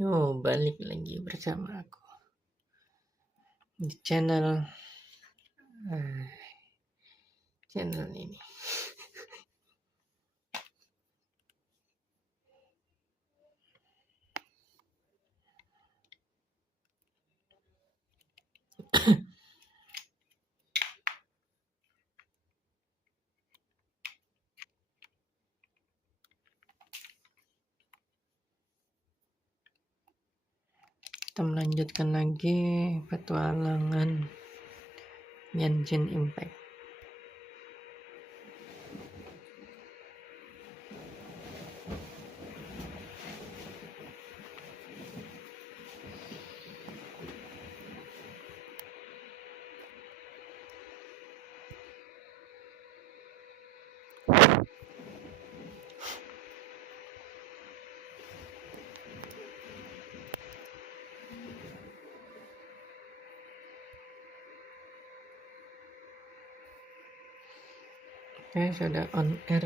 Yo, balik lagi bersama aku di eh, channel ini. Kita melanjutkan lagi petualangan Genshin Impact. Oke, sudah on air.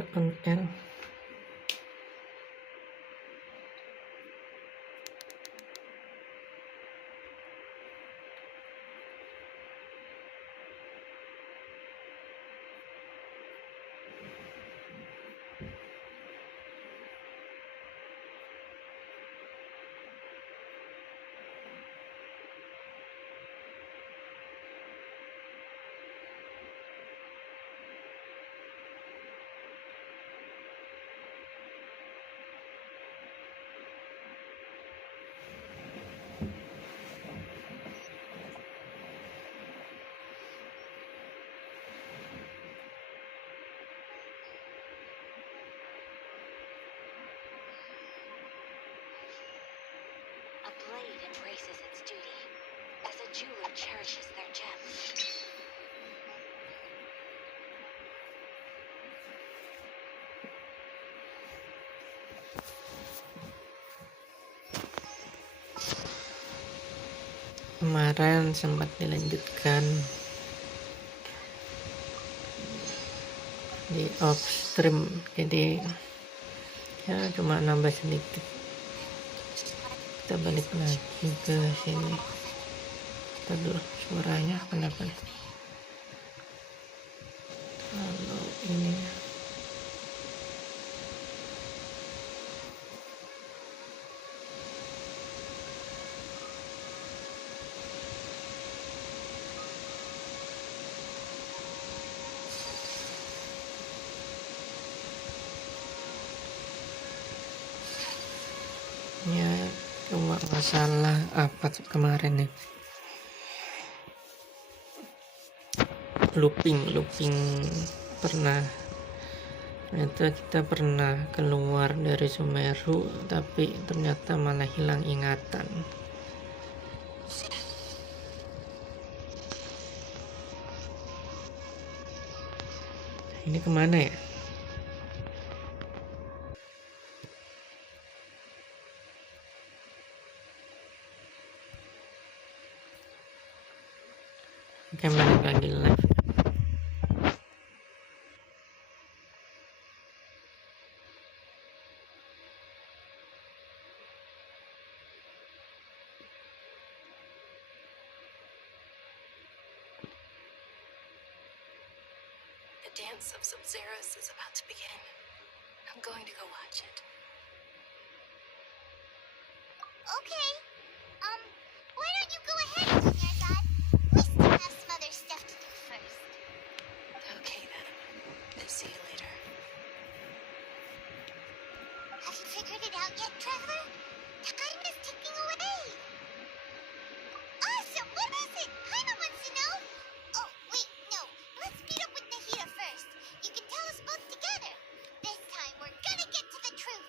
A blade embraces its duty, as a jeweler cherishes their gems. Kemarin sempat dilanjutkan di off stream, jadi ya cuma nambah sedikit. Kita balik lagi ke sini. Kita dulu suaranya kenapa? Kalau ini ya cuma masalah apa kemarin nih, looping pernah. Ternyata kita pernah keluar dari Sumeru, tapi ternyata malah hilang ingatan. Ini kemana ya? Oke, balik lagi live. The dance of Sub-Zeros is about to begin. I'm going to go watch it. Okay. Why don't you go ahead, Junior? We still have some other stuff to do first. Okay then. See you later. Have you figured it out yet, Traveler? Time is ticking away. Awesome! What is it? Paimon wants to know. Oh, wait, no. Let's meet up with Nahida first. You can tell us both together. This time, we're gonna get to the truth.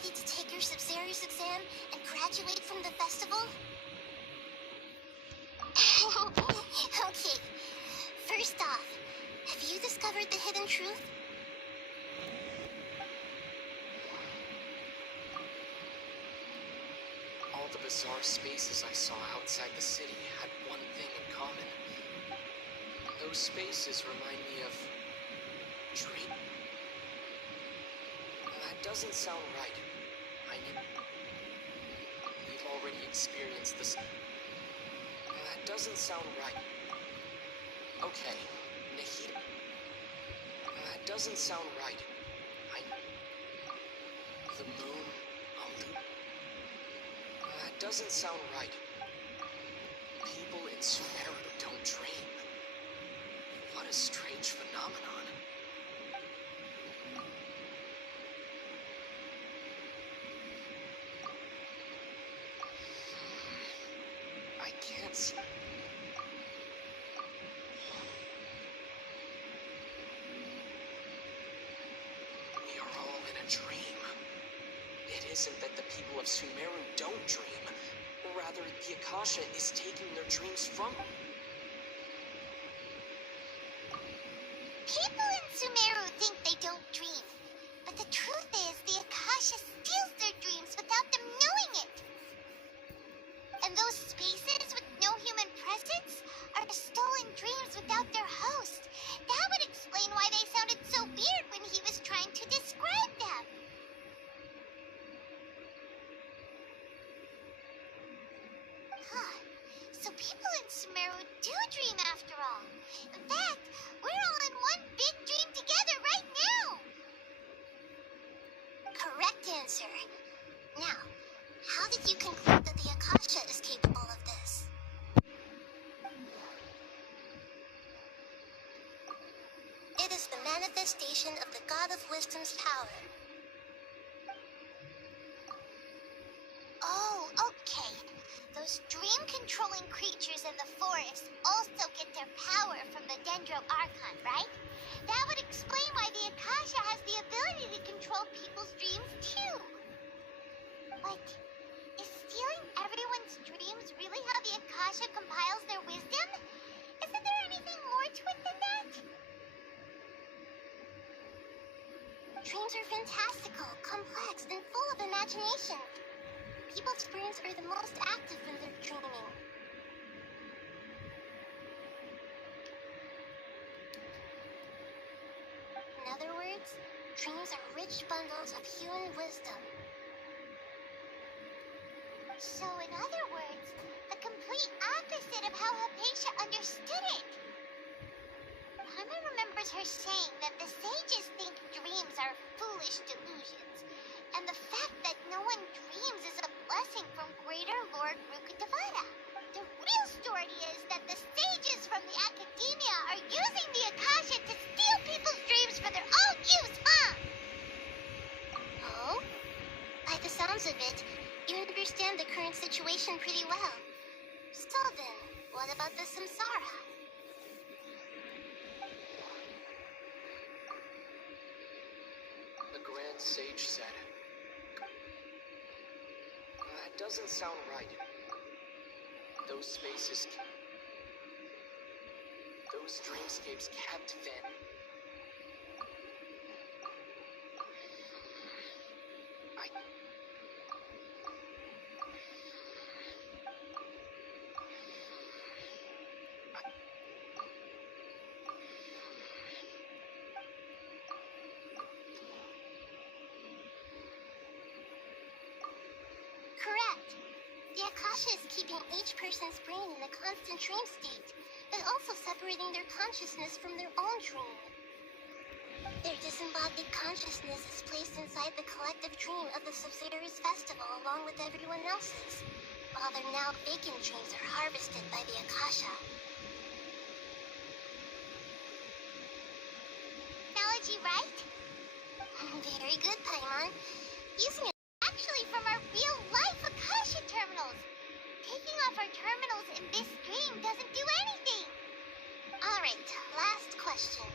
ready to take your Sub-Serious exam and graduate from the festival? Okay, first off, have you discovered the hidden truth? All the bizarre spaces I saw outside the city had one thing in common. Those spaces remind me of... dream? That doesn't sound right. We've already experienced this. That doesn't sound right. Okay, Nahida. That doesn't sound right. The moon, that doesn't sound right. People in Sumeru don't dream. What a strange phenomenon. I can't see. We are all in a dream. It isn't that the people of Sumeru don't dream. Rather, the Akasha is taking their dreams from them. People in Sumeru think they don't dream, but the truth is the Akasha steals their dreams without them knowing it. And those spaces with no human presence are stolen dreams without their host. That would explain why they sounded so weird when he was trying to describe them. So people in Sumeru do dream after all. In fact, we're all in one big dream together right now. Correct answer. Now, how did you conclude that the Akasha is capable of this? It is the manifestation of the God of Wisdom's power. Oh, okay. Those dream-controlling creatures in the forest also get their power from the Dendro Archon, right? That would explain why the Akasha has the ability to control people's dreams, too. But is stealing everyone's dreams really how the Akasha compiles their wisdom? Isn't there anything more to it than that? Dreams are fantastical, complex, and full of imagination. People's brains are the most active when they're dreaming. In other words, dreams are rich bundles of human wisdom. So in other words, the complete opposite of how Hypatia understood it. Hana remembers her saying that the sages think dreams are foolish delusions, and the fact that no one dreams is a blessing from Greater Lord Rukkhadevata. The real story is that the sages from the academia are using the Akasha to steal people's dreams for their own use, huh? Oh? By the sounds of it, you understand the current situation pretty well. So then, what about the samsara? The Grand Sage said. That doesn't sound right. Those spaces... those dreamscapes kept Van... Correct. The Akasha is keeping each person's brain in a constant dream state, but also separating their consciousness from their own dream. Their disembodied consciousness is placed inside the collective dream of the Sub-Serious Festival along with everyone else's, while their now vacant dreams are harvested by the Akasha. Analogy right? Very good, Paimon. Using it actually from our real-life Akasha terminals. Taking off our terminals in this dream doesn't do anything. Alright, last question.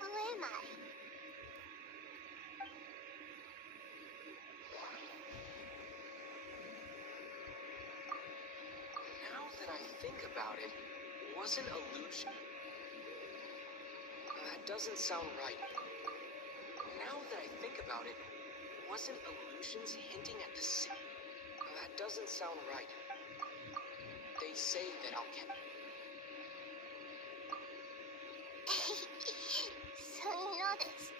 Who am I? wasn't illusion. That doesn't sound right. Now that I think about it, wasn't illusions hinting at the same? That doesn't sound right. They say that I'll get. So you noticed.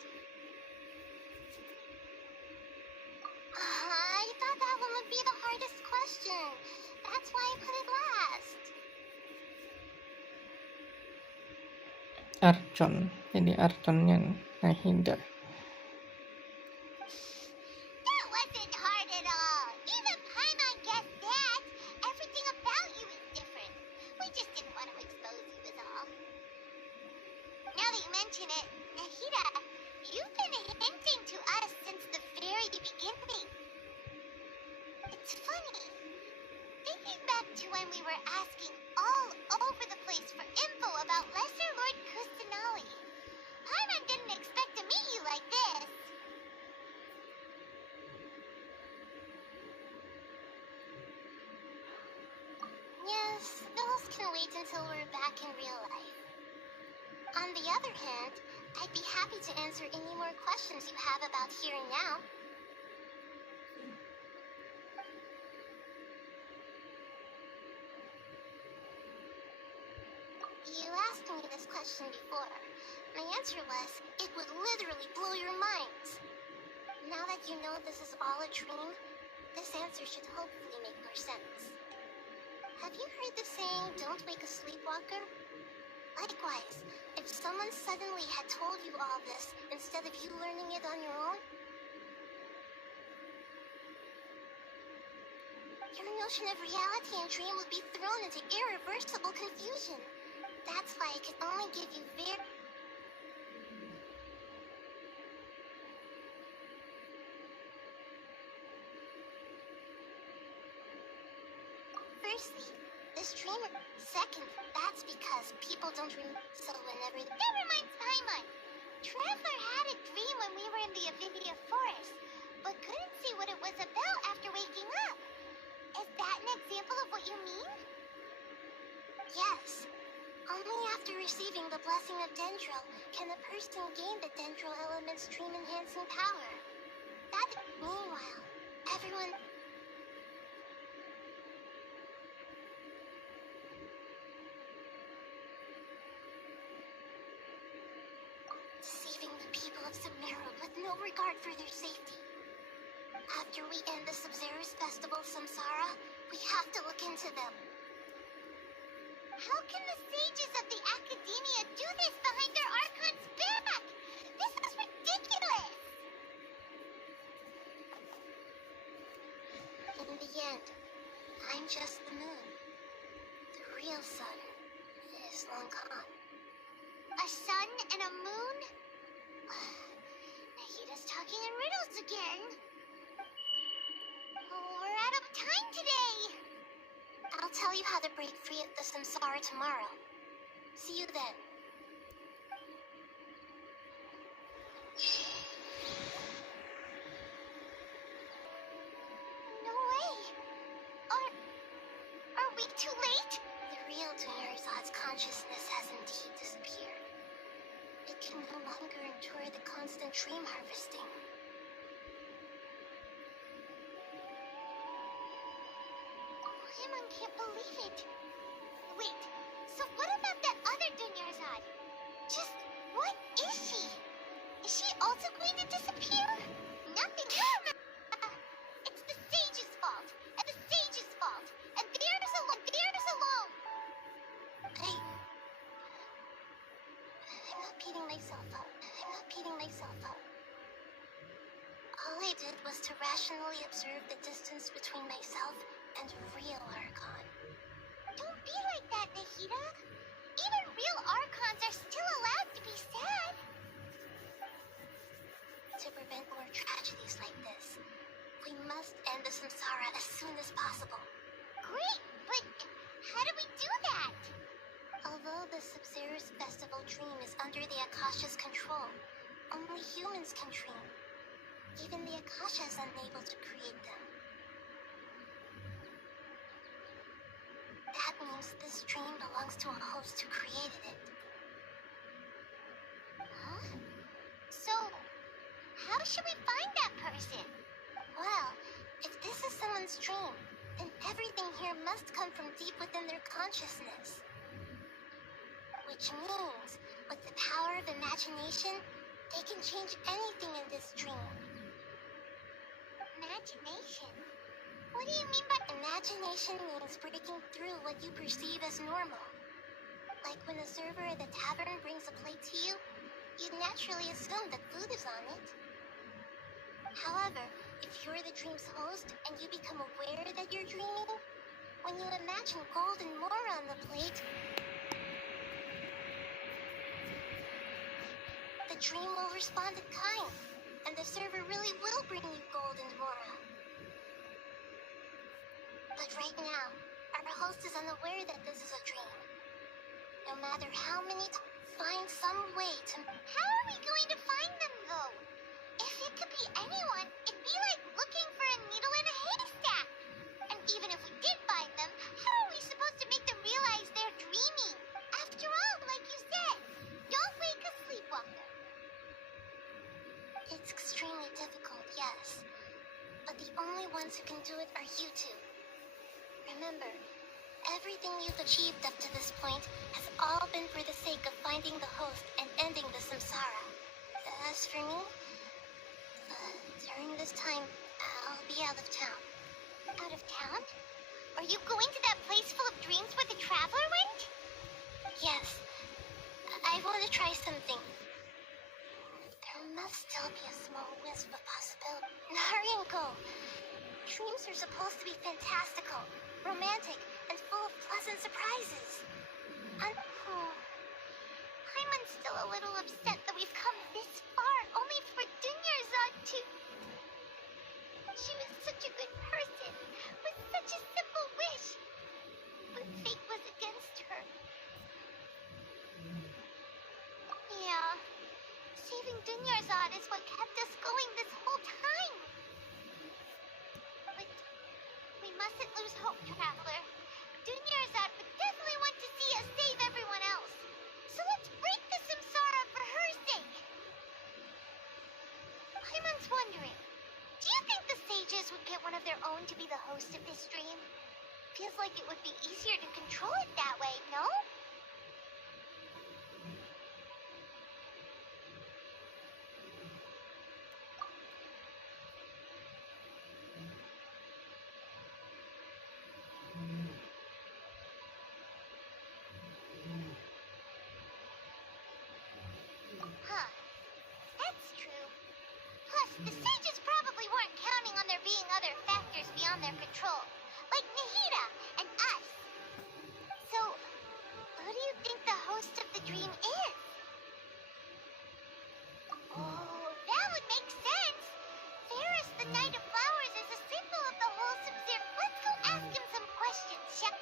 I thought that one would be the hardest question. That's why I put it last. Archon. Jadi Archonnya Nahida. That wasn't hard at all. Even Paimon guessed that. Everything about you is different. We just didn't want to expose you is all. Now that you mention it, Nahida, you've been hinting to us since the very beginning. It's funny. Thinking back to when we were asking all over the place for info about Lesser Lord Kusanali, Paimon didn't expect to meet you like this. Yes, those can wait until we're back in real life. On the other hand, I'd be happy to answer any more questions you have about here and now. You asked me this question before. My answer was, it would literally blow your minds. Now that you know this is all a dream, this answer should hopefully make more sense. Have you heard the saying, don't wake a sleepwalker? Likewise, if someone suddenly had told you all this instead of you learning it on your own, your notion of reality and dream would be thrown into irreversible confusion. That's why I can only give you Firstly, this dream. Second, that's because people don't dream. So whenever. Never mind, Paimon. Traveler had a dream when we were in the Avidia Forest, but couldn't see what it was about after waking up. Is that an example of what you mean? Yes. Only after receiving the blessing of Dendro can a person gain the Dendro element's dream-enhancing power. Meanwhile, everyone. Deceiving the people of Sumeru with no regard for their safety. After we end the Sub-Zerus Festival Samsara, we have to look into them. How can the sages of the Academia do this behind their Archon's back? This is ridiculous! In the end, I'm just the moon. The real sun is long gone. A sun and a moon? Nahida's talking in riddles again. Oh, we're out of time today! I'll tell you how to break free of the samsara tomorrow. See you then. No way! Are we too late? The real Dunyarzad's consciousness has indeed disappeared. It can no longer endure the constant dream harvesting. Paimon can't believe it. Wait, so what about that other Dunyarzad? Just what is she? Is she also going to disappear? Nothing. It's the sage's fault, and the sage's fault, and theirs alone. I'm not beating myself up. All I did was to rationally observe the distance between myself and real Archon. Don't be like that, Nahida. Even real Archons are still allowed to be sad. To prevent more tragedies like this, we must end the samsara as soon as possible. Great, but how do we do that? Although the Sub-Zerus Festival dream is under the Akasha's control, only humans can dream. Even the Akasha is unable to create them. That means seems this dream belongs to a host who created it. Huh? So, how should we find that person? Well, if this is someone's dream, then everything here must come from deep within their consciousness. Which means, with the power of imagination, they can change anything in this dream. Imagination? What do you mean by imagination? Means breaking through what you perceive as normal. Like when the server at the tavern brings a plate to you, you'd naturally assume that food is on it. However, if you're the dream's host and you become aware that you're dreaming, when you imagine gold and more on the plate, the dream will respond in kind, and the server really will bring you gold and mora. But right now, our host is unaware that this is a dream. No matter how many find some way to... How are we going to find them, though? If it could be anyone, it'd be like looking for a needle in a haystack. And even if we did find them, how are we supposed to make them realize they're dreaming? After all, like you said, don't wake a sleepwalker. It's extremely difficult, yes. But the only ones who can do it are you two. Remember, everything you've achieved up to this point has all been for the sake of finding the host and ending the samsara. As for me, during this time, I'll be out of town. Out of town? Are you going to that place full of dreams where the traveler went? Yes. I want to try something. There must still be a small wisp of possibility. Hurry and go. Dreams are supposed to be fantastical, romantic, and full of pleasant surprises. I'm still a little upset that we've come this far only for Dunyarzad to... She was such a good person, with such a simple wish. But fate was against her. Yeah, saving Dunyarzad is what kept us going this whole time. But we mustn't lose hope, Traveler. Dunyarzad would definitely want to see us save everyone else. So let's break the samsara for her sake. Paimon's wondering, do you think the sages would get one of their own to be the host of this dream? Feels like it would be easier to control it that way, no? Huh. That's true. Plus, the sages probably weren't counting on there being other factors beyond their control, like Nahida and us. So, who do you think the host of the dream is? Oh, that would make sense. Ferris, the Knight of Flowers, is a symbol of the wholesome zir. Let's go ask him some questions, shall we?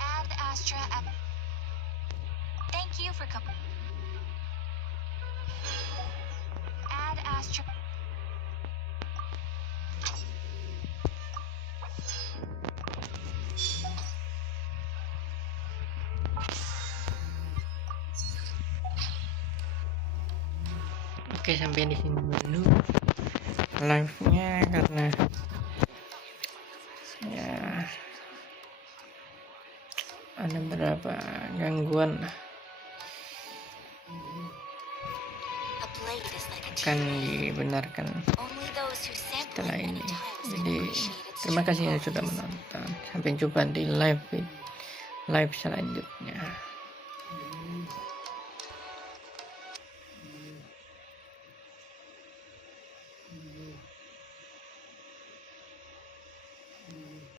Ad Astra. Thank you for coming. Ad Astra. Oke, sampai di sini dulu live-nya karena ya ada beberapa gangguan lah. A blade is like a Akan dibenarkan Only those who sample setelah it ini. many times Jadi appreciate its terima kasih yang true sudah qualities. menonton. Sampai jumpa di live selanjutnya.